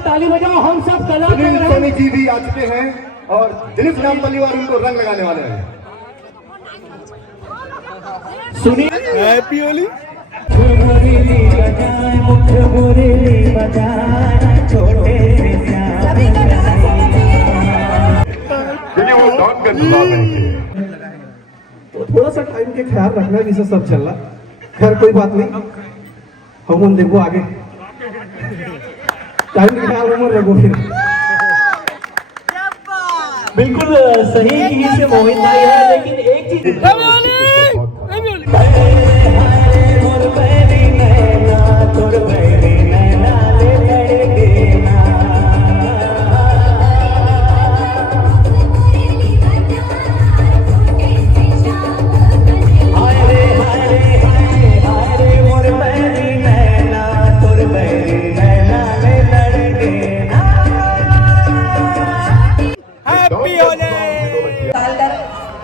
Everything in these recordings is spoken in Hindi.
ताली बजाओ हम सब कलाकार सोनी जी भी आ चुके हैं और दिलीप नामपल्ली और उनको रंग लगाने वाले हैं। सुनिए हैप्पी होली। वो डॉन का जवाब है। तो थोड़ा सा टाइम के ख्याल रखना जिसे सब चल रहा। खैर कोई बात नहीं, हम देखो आगे टाइम के ख्याल में रखो फिर। बिल्कुल सही चीज से मोहित भाई है, लेकिन एक चीज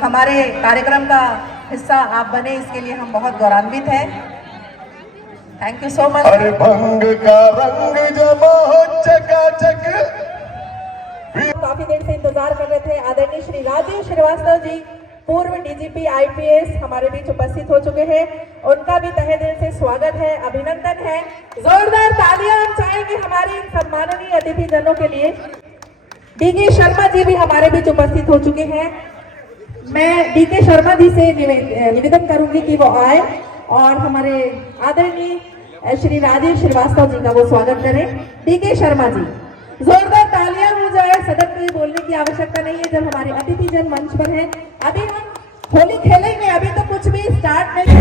हमारे कार्यक्रम का हिस्सा आप बने, इसके लिए हम बहुत गौरवान्वित हैं। Thank you so much. अरे भंग का रंग जमा हो चकाचक। काफी देर से इंतजार कर रहे थे। आदरणीय श्री राजीव श्रीवास्तव जी, पूर्व डीजीपी आईपीएस हमारे बीच उपस्थित हो चुके हैं। उनका भी तहे दिल से स्वागत है, अभिनंदन है। जोरदार तालियां हम चाहेंगे हमारे इन सम्माननीय अतिथि जनों के लिए। डीके शर्मा जी भी हमारे बीच उपस्थित हो चुके हैं। मैं डीके शर्मा जी से निवेदन करूंगी कि वो आए और हमारे आदरणीय श्री राजीव श्रीवास्तव जी का वो स्वागत करें। डीके शर्मा जी, जोरदार तालियां हो जाए। सदन में बोलने की आवश्यकता नहीं है जब हमारे अतिथि जन मंच पर हैं। अभी हम होली खेलेंगे, अभी तो कुछ भी स्टार्ट नहीं।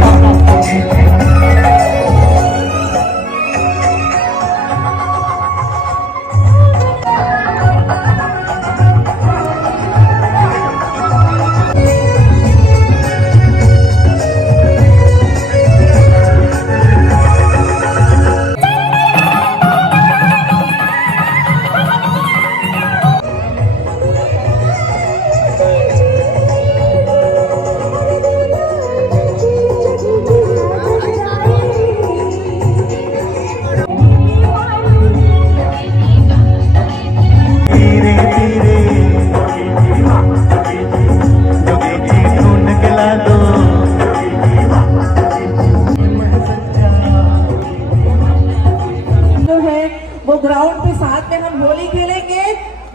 वो ग्राउंड पे साथ में हम होली खेलेंगे,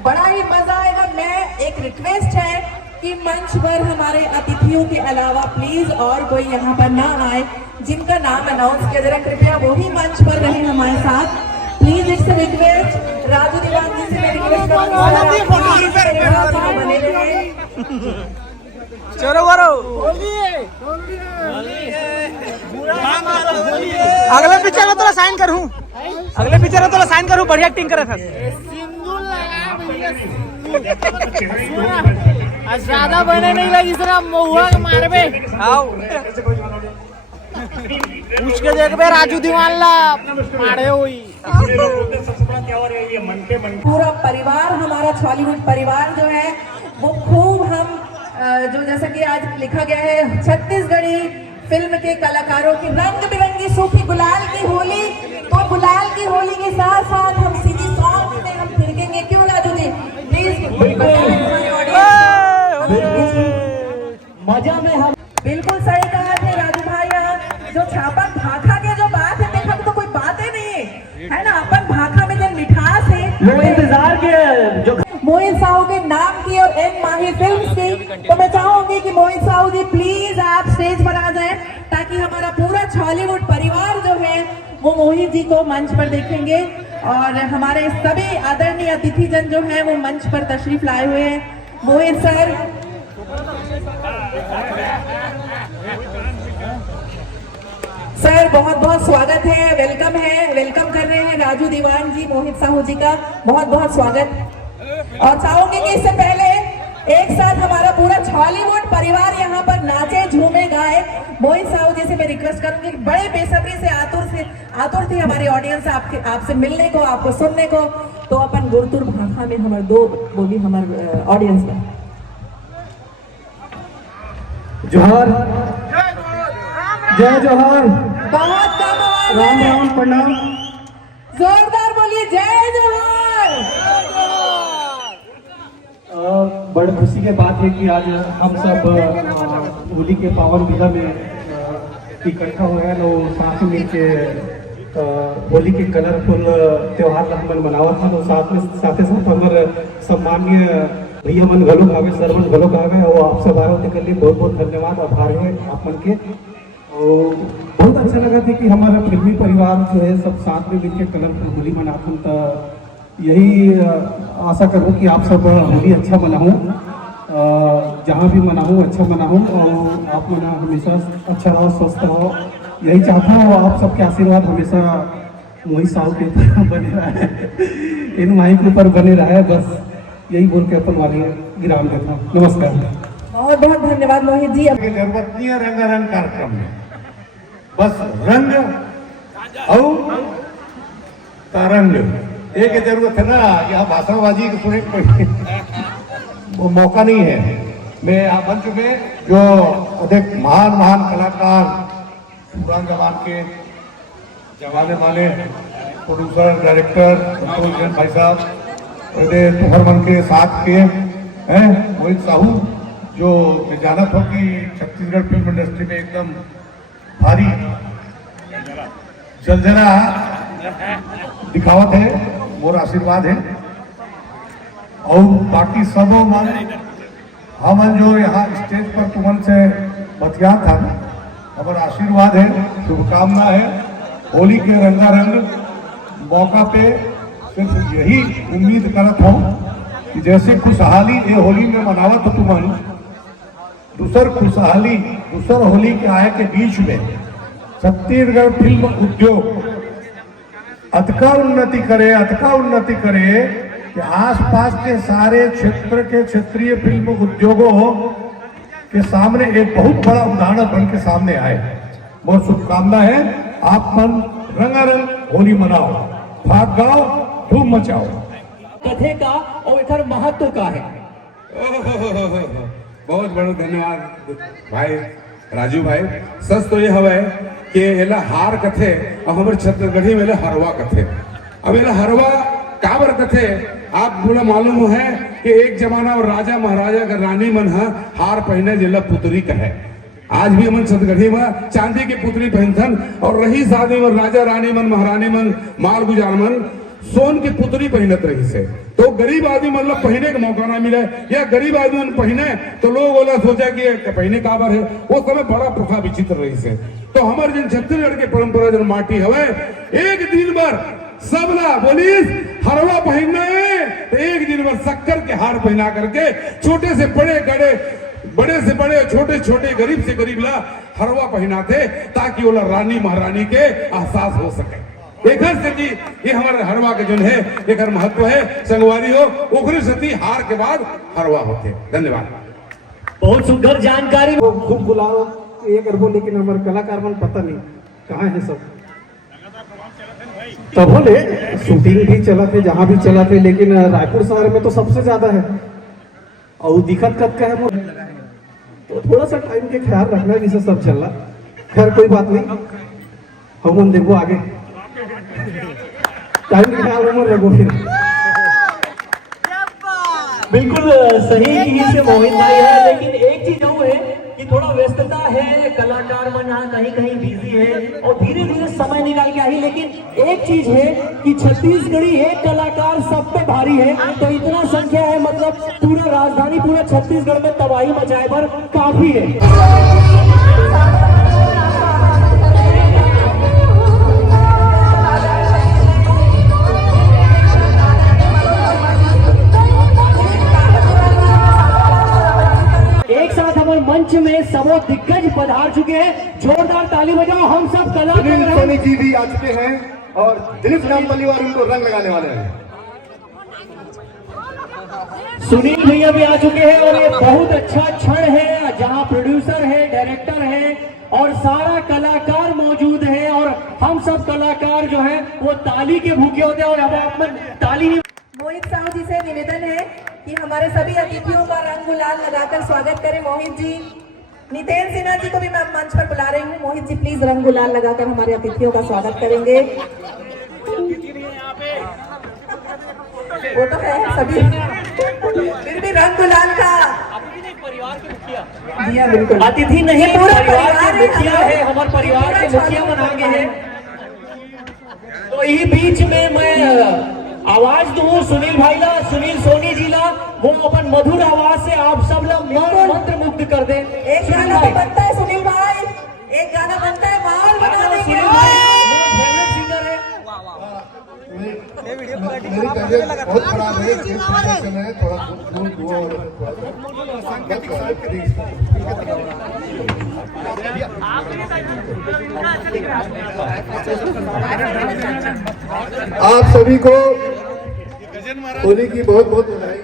बड़ा ही मजा आएगा। मैं एक रिक्वेस्ट है कि मंच पर हमारे अतिथियों के अलावा प्लीज और कोई यहाँ पर ना आए जिनका नाम अनाउंस किया, जरा कृपया वो ही मंच पर रहे हमारे साथ। Please it's request. Raju Diwan ji से मैं रिक्वेस्ट चलो करो। अगले पिक्चर में तो साइन करूं, अगले पिक्चर में तो साइन करूं। बढ़िया एक्टिंग करे थे। ज्यादा बने नहीं लगी सर, महुआ के मारबे। आओ पूछ के देख बे राजू दीवान ला मारे हुई। पूरा परिवार हमारा बॉलीवुड परिवार जो है वो खूब हम जो जैसा कि आज लिखा गया है छत्तीसगढ़ी फिल्म के कलाकारों की रंग बिरंगी सूखी गुलाल की होली। तो गुलाल की होली के साथ साथ हम सीधी सॉन्ग में हम थिरकेंगे। क्यों राजू जी प्लीज मजा में हम बिल्कुल सही कहा थे राजू भाई। जो छापन भाखा के जो बात है देखा तो कोई बात ही नहीं है ना। अपन भाखा में जो मिठास है वो इंतजार के जो मोहित साहू के नाम की और एन माही फिल्म्स की। तो मैं चाहूंगी कि मोहित साहू जी प्लीज आप स्टेज पर आ जाएं ताकि हमारा पूरा बॉलीवुड परिवार जो है वो मोहित जी को मंच पर देखेंगे और हमारे सभी आदरणीय अतिथि जन जो है वो मंच पर तशरीफ लाए हुए हैं। मोहित सर, सर बहुत बहुत स्वागत है, वेलकम है। वेलकम कर रहे हैं राजू दीवान जी, मोहित साहू जी का बहुत बहुत स्वागत। और चाहूंगी कि इससे पहले एक साथ हमारा पूरा बॉलीवुड परिवार यहाँ पर नाचे झूमे गाए। मोहित साहू जी से मैं रिक्वेस्ट करूंगी, बड़े बेसब्री से आतुर थी हमारी ऑडियंस आपसे मिलने को, आपको सुनने को। तो अपन गुरतुर भाषा में हमारे दो बोली हमारे ऑडियंस में। जोहार, जय जोहार, बहुत कम आवाज राम है, राम प्रणाम। जोरदार बोलिए जय जोहार। बड़ी खुशी की बात है कि आज हम सब होली के पावन विधा में इकट्ठा हुए हैं और साथ में मिलके होली के कलरफुल त्यौहार ला हमन मनावत हन और साथ हमारे सम्मानीय भैया मन घलोक आवे, सर मन घलोक आवे और आप सब आए होते के लिए बहुत बहुत धन्यवाद, आभार है आप मन के। और बहुत अच्छा लगा था कि हमारा फिल्मी परिवार जो है सब साथ में मिलकर कलरफुल होली मनाते, तो यही आशा करूँ कि आप सब होली अच्छा मनाऊँ, जहाँ भी मनाऊँ अच्छा मनाऊँ और आप मना हमेशा अच्छा रहो, स्वस्थ रहो, यही चाहता हूँ। आप सबके आशीर्वाद हमेशा वही साल के ऊपर बने रहा है, इन माही के ऊपर बने रहा है, बस यही बोल के अपन वाली विराम देता हूँ। नमस्कार। बहुत बहुत धन्यवाद मोहित जी। जरूरत नहीं है रंगारंग कार्यक्रम में, बस रंग और तरंग एक जरूरत है ना। यहाँ भाषणबाजी को सुने कोई मौका नहीं है। मैं आप बन चुके जो अधिक महान महान कलाकार पुरान जमाने के जमाने वाले प्रोड्यूसर डायरेक्टर भाई साहब तुहर मन के साथ के हैं, मोहित साहू जो जानत हो कि छत्तीसगढ़ फिल्म इंडस्ट्री में एकदम भारी जलजला दिखावत है, मोर आशीर्वाद है। और बाकी सब हमन जो यहाँ स्टेज पर तुमन से बतिया था, हमारा आशीर्वाद है, शुभकामना है। होली के रंगारंग मौका पे सिर्फ यही उम्मीद करत हूँ कि जैसे खुशहाली ये होली में मनावत हो तुमन, दूसर खुशहाली दूसर होली के आए के बीच में छत्तीसगढ़ फिल्म उद्योग अतका उन्नति करे कि आसपास के सारे क्षेत्र के क्षेत्रीय फिल्म उद्योगों के सामने एक बहुत बड़ा उदाहरण बन के सामने आए। बहुत शुभकामना है। आप मन रंगारंग होली मनाओ, भाग गाओ, धूम मचाओ। कथे का और इधर महत्व का है। बहुत बड़ा धन्यवाद भाई राजू भाई। सच तो ये हवे कि एला हार कथे और हमारे छत्तीसगढ़ी में हरवा कथे। अब एला हरवा काबर कथे आप पूरा मालूम है कि एक जमाना और राजा महाराजा का रानी मन हार पहने जिला पुतरी कहे। आज भी हमन छत्तीसगढ़ी में चांदी की पुतली पहनथन और रही शादी में राजा रानी मन महारानी मन माल गुजार मन सोन की पुतली पहनत रही से। तो गरीब आदमी मतलब पहने का मौका ना मिले या गरीब आदमी पहने तो लोग बोला सोचा कि पहने काबर है, वो समय बड़ा प्रथा विचित्र रही से। तो हमारे जन छत्तीसगढ़ के परंपरा जन माटी हवे, एक दिन भर सबला बोलीस हरवा पहनना है तो एक दिन भर शक्कर के हार पहना करके छोटे से बड़े गड़े, बड़े से बड़े, छोटे छोटे, गरीब से गरीब ला हरवा पहनाते ताकि वो रानी महारानी के एहसास हो सके। एक ये हमारे हरवा के जो है एक महत्व है। संगवारी हो ओखरी सती हार के बाद हरवा होते। धन्यवाद। बहुत सुंदर जानकारी। वो खूब बुलाओ ये करबो, लेकिन हमारे कलाकार मन पता नहीं कहाँ है सब। तब बोले शूटिंग भी चला थे, जहाँ भी चला थे, लेकिन रायपुर शहर में तो सबसे ज्यादा है और दिक्कत कब का है, तो थोड़ा सा टाइम के ख्याल रखना है, जिसे सब चल रहा। खैर कोई बात नहीं, हम देखो आगे टाइम के ख्याल में रखो। फिर बिल्कुल सही चीज से मोहित भाई है, लेकिन एक चीज वो है कि थोड़ा व्यस्तता है, कलाकार मन यहाँ कहीं कहीं बिजी है और धीरे धीरे समय निकाल के आई। लेकिन एक चीज है कि छत्तीसगढ़ी एक कलाकार सब पे भारी है, तो इतना संख्या है मतलब पूरा राजधानी पूरा छत्तीसगढ़ में तबाही मचाए पर काफी है। मंच में सबो दिग्गज पधार चुके हैं, जोरदार ताली बजाओ। हम सब कलाकार सोनी जी भी आ चुके हैं और दिलीप नाम परिवार उनको रंग लगाने वाले हैं। सुनील भैया भी आ चुके हैं और ये बहुत अच्छा क्षण है जहां प्रोड्यूसर है, डायरेक्टर है और सारा कलाकार मौजूद है और हम सब कलाकार जो है वो ताली के भूखे होते हैं और अब आप ताली नहीं। मोहित साहू जी से निवेदन है कि हमारे सभी अतिथियों का रंग गुलाल लगाकर स्वागत करें। मोहित जी, नितेन सिन्हा जी को भी मैं मंच पर बुला रही हूँ। मोहित जी प्लीज रंग गुलाल लगाकर हमारे अतिथियों का स्वागत करेंगे। वो तो है सभी फिर भी रंग गुलाल का जी हाँ बिल्कुल अतिथि नहीं, पूरा परिवार के परिवार मुखिया है, हमारे परिवार के मुखिया बना के हैं। तो यही बीच में मैं आवाज दूं सुनील भाई ला, सुनील सोनी जी ला, वो अपन मधुर आवाज से आप सब लोग मंत्र मुग्ध कर दे। एक गाना तो बनता है सुनील भाई, एक गाना बनता है माहौल बना देंगे। सुनील भाई मेरा फेवरेट सिंगर है। मेरी तबीयत बहुत खराब है, इन्फेक्शन है, थोड़ा खून हुआ आप सभी को होली की बहुत बहुत बधाई।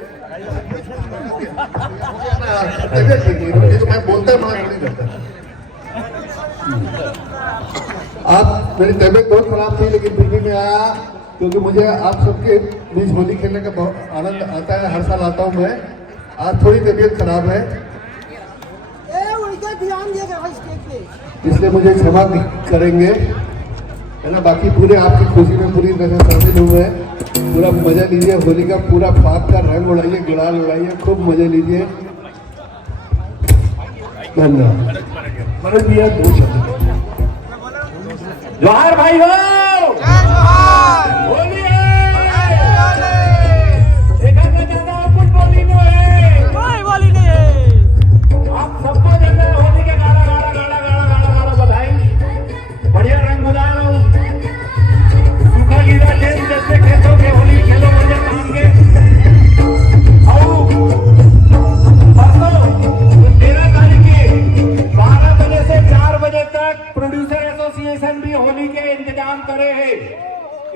तबीयत ठीक है तो मैं बोलता मना नहीं करता। आप मेरी तबीयत बहुत खराब थी लेकिन फिर भी मैं आया क्योंकि मुझे आप सबके बीच होली खेलने का बहुत आनंद आता है। हर साल आता हूँ मैं। आज थोड़ी तबीयत खराब है इसलिए मुझे क्षमा करेंगे, है ना। बाकी पूरे आपकी खुशी में पूरी तरह शामिल हुए हैं। पूरा मजा लीजिए होली का, पूरा पाप का रंग उड़ाइए, गुलाल उड़ाइए, खूब मजा लीजिए। धन्यवाद। मनोज भैया 2 शब्द। जोहार भाई हो, होली है। देखा ना ज्यादा कुछ बोली नहीं है, कोई बोली नहीं है। आप सबको जब होली के गाना गाना गाना गाना गाना गाना बधाई। बढ़िया रंग गुलाल हो, सूखा गीला खेल जैसे खेतों के होली खेलो मजे काम के। और परसों 13 तारीख की 12 बजे से 4 बजे तक प्रोड्यूसर एसोसिएशन भी होली के इंतजाम करे है।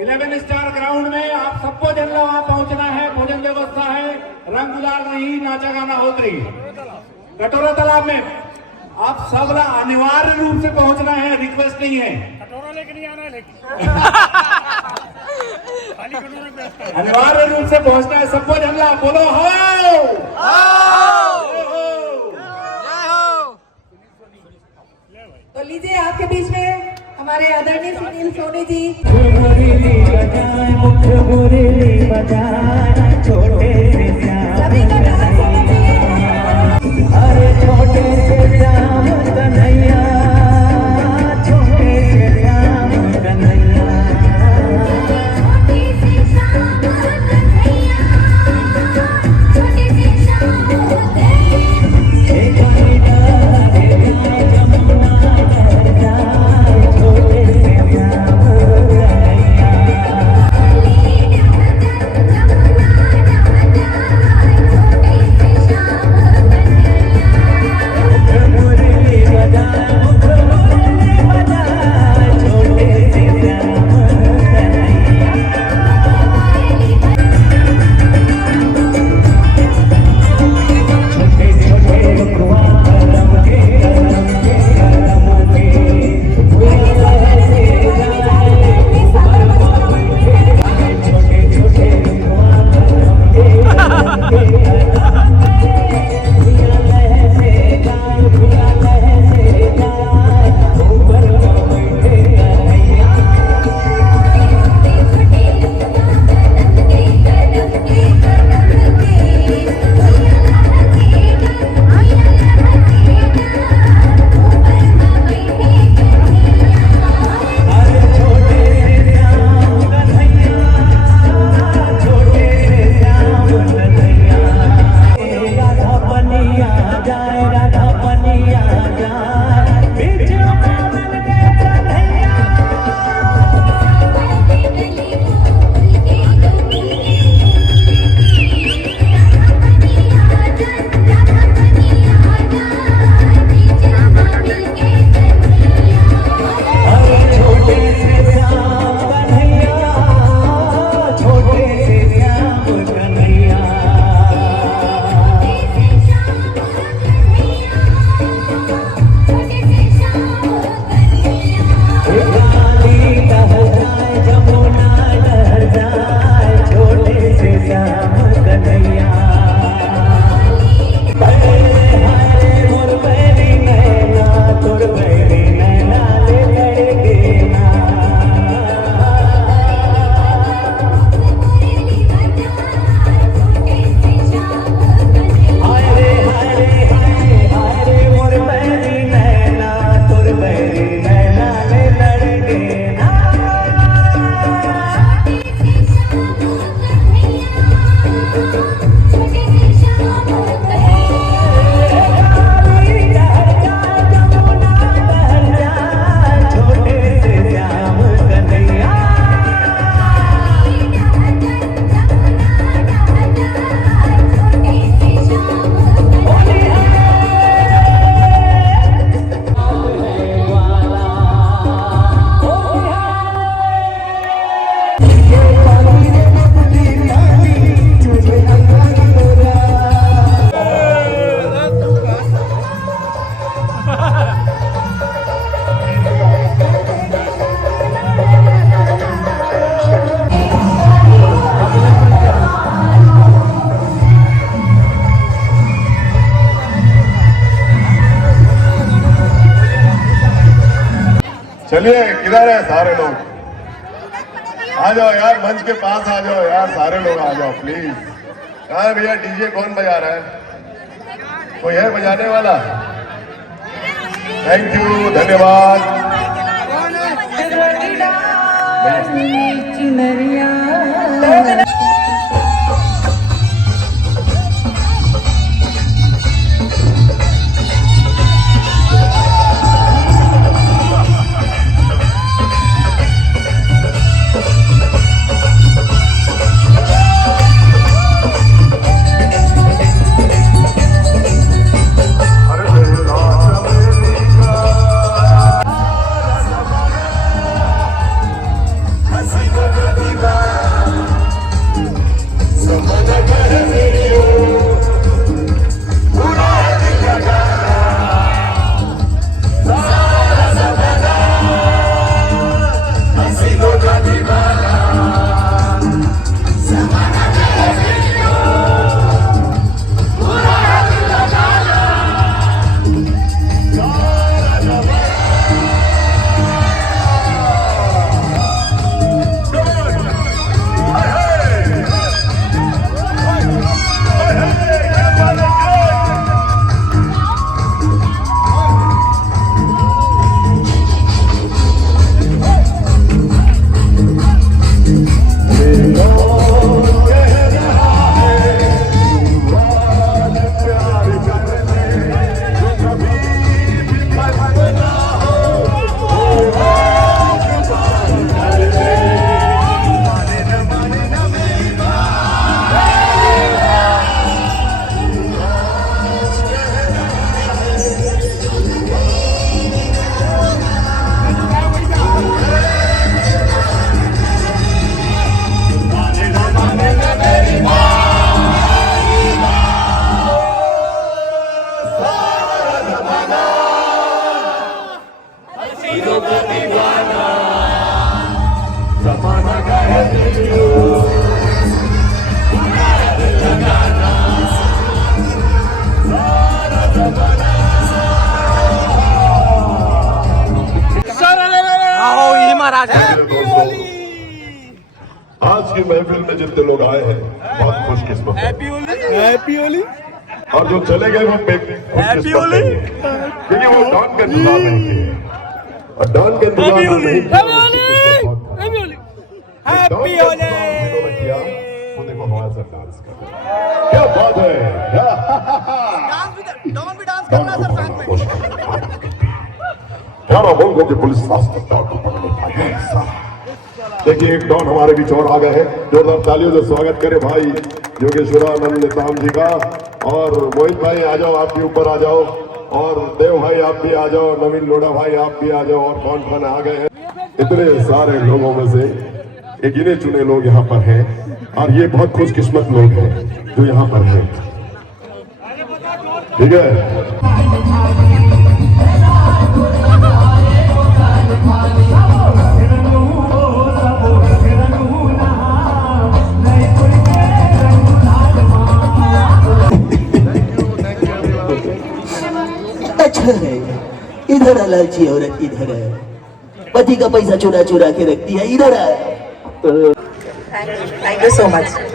11 स्टार ग्राउंड में आप सबको जन वहां पहुंचना है। भोजन व्यवस्था है, रंग गुलाल नहीं, नाचा गाना होत रही। कटोरा तालाब में आप सब अनिवार्य रूप से पहुंचना है, रिक्वेस्ट नहीं है। कटोरा लेके नहीं आना है लेकिन अनिवार्य रूप से पहुंचना है सबको जन। बोलो हो। तो लीजिए आपके बीच में हमारे आदरणीय सुनील सोनी जी। सभी का डांस होना चाहिए। अरे छोटे से श्याम कन्हैया, छोटे से श्याम कन्हैया, छोटे से चलिए किधर है सारे लोग? आ जाओ यार, मंच के पास आ जाओ यार, सारे लोग आ जाओ प्लीज। यार भैया डीजे कौन बजा रहा है? कोई है बजाने वाला? थैंक यू, धन्यवाद। आज की महफिल में जितने लोग आए हैं बहुत खुशकिस्मत हैं। हैप्पी होली। और जो चले गए वो खुशकिस्मत नहीं है, क्योंकि वो डॉन के इंतजार नहीं थे। और डॉन के इंतजार नहीं हैप्पी होली। किया वो देखो हमारे साथ डांस कर, क्या बात है। डॉन भी डांस करना सर साथ में। ग्यारह मुल्कों की पुलिस शासन डॉन को पकड़ने पाई है। देखिए एक डॉन हमारे बीच और आ गए हैं, जोरदार तालियों से स्वागत करें भाई योगेश्वरानंद नेताम जी का। और मोहित भाई आ जाओ, आप भी ऊपर आ जाओ, और देव भाई आप भी आ जाओ, नवीन लोढ़ा भाई आप भी आ जाओ, और कौन कौन आ गए हैं। इतने सारे लोगों में से एक गिने चुने लोग यहाँ पर हैं, और ये बहुत खुशकिस्मत लोग हैं जो यहाँ पर हैं। ठीक है, अच्छा है, इधर लालची औरत इधर है, पति का पैसा चुरा चुरा के रखती है, इधर है। Thank you so much.